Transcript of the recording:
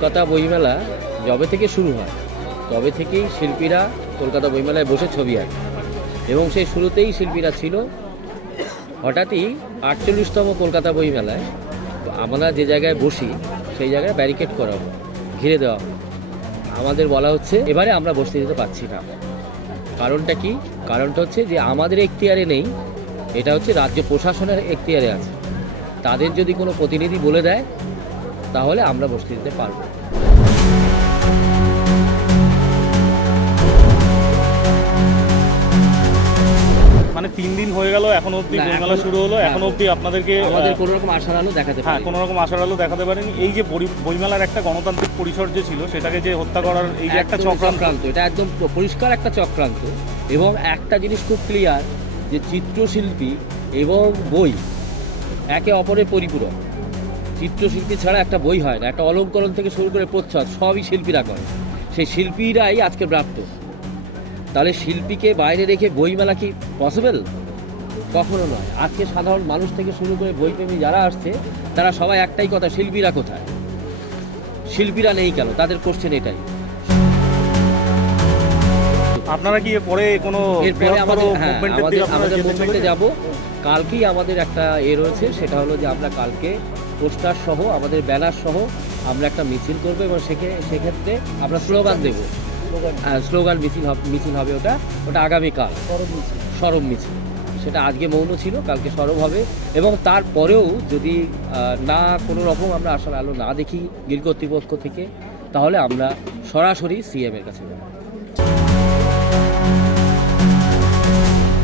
কলকাতা বইমেলা যবে থেকে শুরু হয় তবে থেকেই শিল্পীরা কলকাতা বইমেলায় বসে ছবি আঁকে এবং সেই শুরুতেই শিল্পীরা ছিল। হঠাৎই 48তম কলকাতা বইমেলায় আমরা যে জায়গায় বসি সেই জায়গায় ব্যারিকেড করা হয়, ঘিরে দেওয়া হয়। আমাদের বলা হচ্ছে এবারে আমরা বসতে দিতে পারছি না। কারণটা কি? কারণটা হচ্ছে যে আমাদের এখতিয়ারে নেই, এটা হচ্ছে রাজ্য প্রশাসনের এখতিয়ারে আছে। তাদের যদি কোনো প্রতিনিধি বলে দেয় তাহলে আমরা বসতে দিতে পারবো। মানে 3 দিন হয়ে গেল, এখনো অবধি বইমেলা শুরু হলো, এখনো অবধি আপনাদেরকে আমাদের কোনো রকম আশার আলো দেখাতে হ্যাঁ কোনো রকম আশার আলো দেখাতে পারেনি। এই যে বইমেলার একটা গণতান্ত্রিক পরিসর যে ছিল সেটাকে যে হত্যা করার এই যে একটা চক্রান্ত, এটা একদম পরিষ্কার একটা চক্রান্ত। এবং একটা জিনিস খুব ক্লিয়ার যে চিত্রশিল্পী এবং বই একে অপরের পরিপূরক। চিত্রশিল্পী ছাড়া একটা বই হয় না, একটা অলঙ্করণ থেকে শুরু করে প্রচ্ছদ সবই শিল্পীরা করে। সেই শিল্পীরাই আজকে প্রাপ্ত। তাহলে শিল্পীকে বাইরে রেখে বইমেলা কি পসিবল? কখনো নয়। আজকে সাধারণ মানুষ থেকে শুরু করে বইপ্রেমী যারা আসছে তারা সবাই একটাই কথা, শিল্পীরা কোথায়? শিল্পীরা নেই কেন? তাদের কোশ্চেন এটাই। আপনারা কি পরে কোনো আমাদের মুভমেন্টে যাব। কালকেই আমাদের একটা রয়েছে, সেটা হলো যে আমরা কালকে পোস্টার সহ আমাদের ব্যানার সহ আমরা একটা মিছিল করবো এবং সেক্ষেত্রে আমরা স্লোগান দেবো। স্লোগান মিছিল হবে। ওটা আগামীকাল সরব মিছিল। সেটা আজকে মৌন ছিল, কালকে সরব হবে। এবং তারপরেও যদি না কোনো রকম আমরা আশার আলো না দেখি গিল কর্তৃপক্ষ থেকে, তাহলে আমরা সরাসরি সিএম এর কাছে যাব।